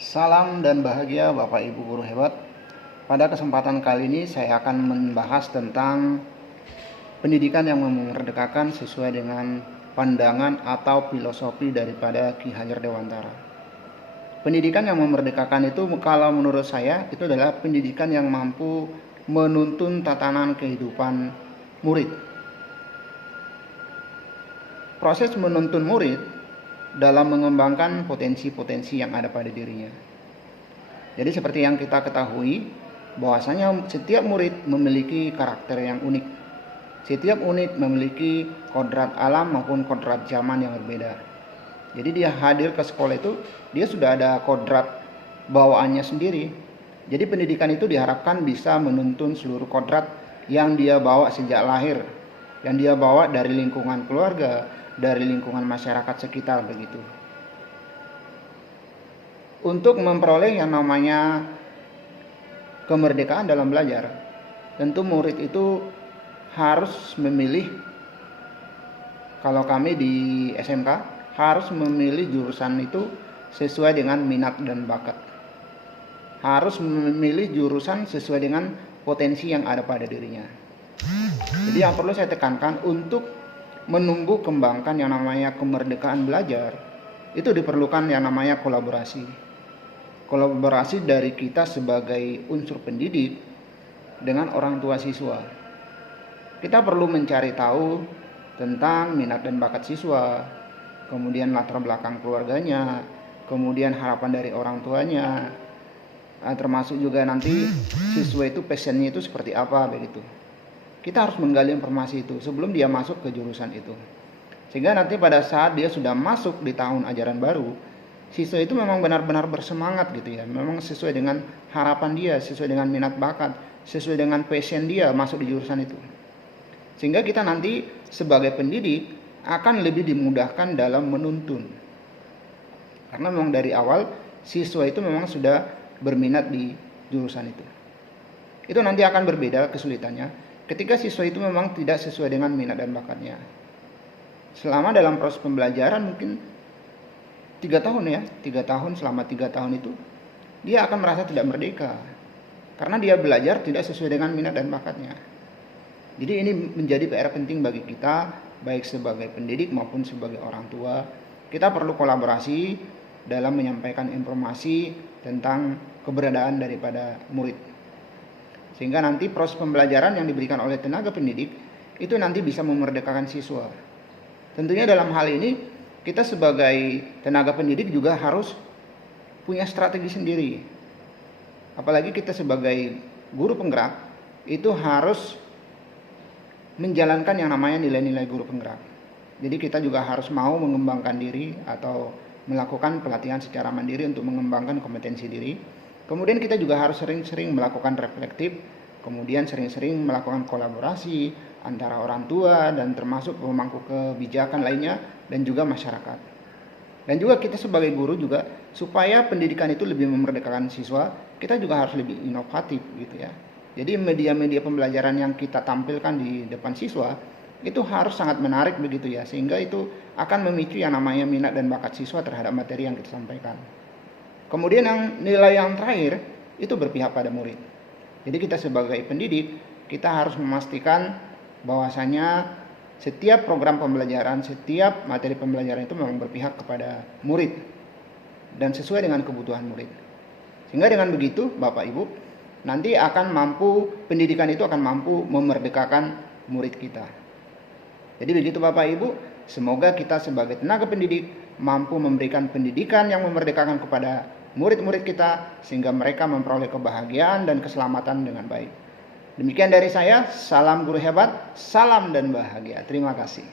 Salam dan bahagia Bapak Ibu guru hebat. Pada kesempatan kali ini saya akan membahas tentang pendidikan yang memerdekakan sesuai dengan pandangan atau filosofi daripada Ki Hajar Dewantara. Pendidikan yang memerdekakan itu kalau menurut saya itu adalah pendidikan yang mampu menuntun tatanan kehidupan murid. Proses menuntun murid dalam mengembangkan potensi-potensi yang ada pada dirinya. Jadi seperti yang kita ketahui, bahwasanya setiap murid memiliki karakter yang unik. Setiap murid memiliki kodrat alam maupun kodrat zaman yang berbeda. Jadi dia hadir ke sekolah itu, dia sudah ada kodrat bawaannya sendiri. Jadi pendidikan itu diharapkan bisa menuntun seluruh kodrat yang dia bawa sejak lahir, yang dia bawa dari lingkungan keluarga, dari lingkungan masyarakat sekitar begitu. Untuk memperoleh yang namanya kemerdekaan dalam belajar, tentu murid itu harus memilih, kalau kami di SMK harus memilih jurusan itu sesuai dengan minat dan bakat. Harus memilih jurusan sesuai dengan potensi yang ada pada dirinya. Jadi yang perlu saya tekankan, untuk menumbuh kembangkan yang namanya kemerdekaan belajar, itu diperlukan yang namanya kolaborasi. Kolaborasi dari kita sebagai unsur pendidik dengan orang tua siswa. Kita perlu mencari tahu tentang minat dan bakat siswa, kemudian latar belakang keluarganya, kemudian harapan dari orang tuanya, termasuk juga nanti siswa itu passionnya itu seperti apa begitu. Kita harus menggali informasi itu sebelum dia masuk ke jurusan itu. Sehingga nanti pada saat dia sudah masuk di tahun ajaran baru, siswa itu memang benar-benar bersemangat gitu ya. Memang sesuai dengan harapan dia, sesuai dengan minat bakat, sesuai dengan passion dia masuk di jurusan itu. Sehingga kita nanti sebagai pendidik akan lebih dimudahkan dalam menuntun. Karena memang dari awal siswa itu memang sudah berminat di jurusan itu. Itu nanti akan berbeda kesulitannya ketika siswa itu memang tidak sesuai dengan minat dan bakatnya. Selama dalam proses pembelajaran mungkin 3 tahun ya, 3 tahun, selama 3 tahun itu dia akan merasa tidak merdeka. Karena dia belajar tidak sesuai dengan minat dan bakatnya. Jadi ini menjadi PR penting bagi kita, baik sebagai pendidik maupun sebagai orang tua. Kita perlu kolaborasi dalam menyampaikan informasi tentang keberadaan daripada murid. Sehingga nanti proses pembelajaran yang diberikan oleh tenaga pendidik itu nanti bisa memerdekakan siswa. Tentunya dalam hal ini kita sebagai tenaga pendidik juga harus punya strategi sendiri. Apalagi kita sebagai guru penggerak itu harus menjalankan yang namanya nilai-nilai guru penggerak. Jadi kita juga harus mau mengembangkan diri atau melakukan pelatihan secara mandiri untuk mengembangkan kompetensi diri. Kemudian kita juga harus sering-sering melakukan reflektif, kemudian sering-sering melakukan kolaborasi antara orang tua dan termasuk pemangku kebijakan lainnya dan juga masyarakat. Dan juga kita sebagai guru juga supaya pendidikan itu lebih memerdekakan siswa, kita juga harus lebih inovatif gitu ya. Jadi media-media pembelajaran yang kita tampilkan di depan siswa itu harus sangat menarik begitu ya, sehingga itu akan memicu yang namanya minat dan bakat siswa terhadap materi yang kita sampaikan. Kemudian yang nilai yang terakhir itu berpihak pada murid. Jadi kita sebagai pendidik, kita harus memastikan bahwasanya setiap program pembelajaran, setiap materi pembelajaran itu memang berpihak kepada murid dan sesuai dengan kebutuhan murid. Sehingga dengan begitu Bapak Ibu, nanti akan mampu, pendidikan itu akan mampu memerdekakan murid kita. Jadi begitu Bapak Ibu, semoga kita sebagai tenaga pendidik mampu memberikan pendidikan yang memerdekakan kepada murid-murid kita sehingga mereka memperoleh kebahagiaan dan keselamatan dengan baik. Demikian dari saya, salam guru hebat, salam dan bahagia. Terima kasih.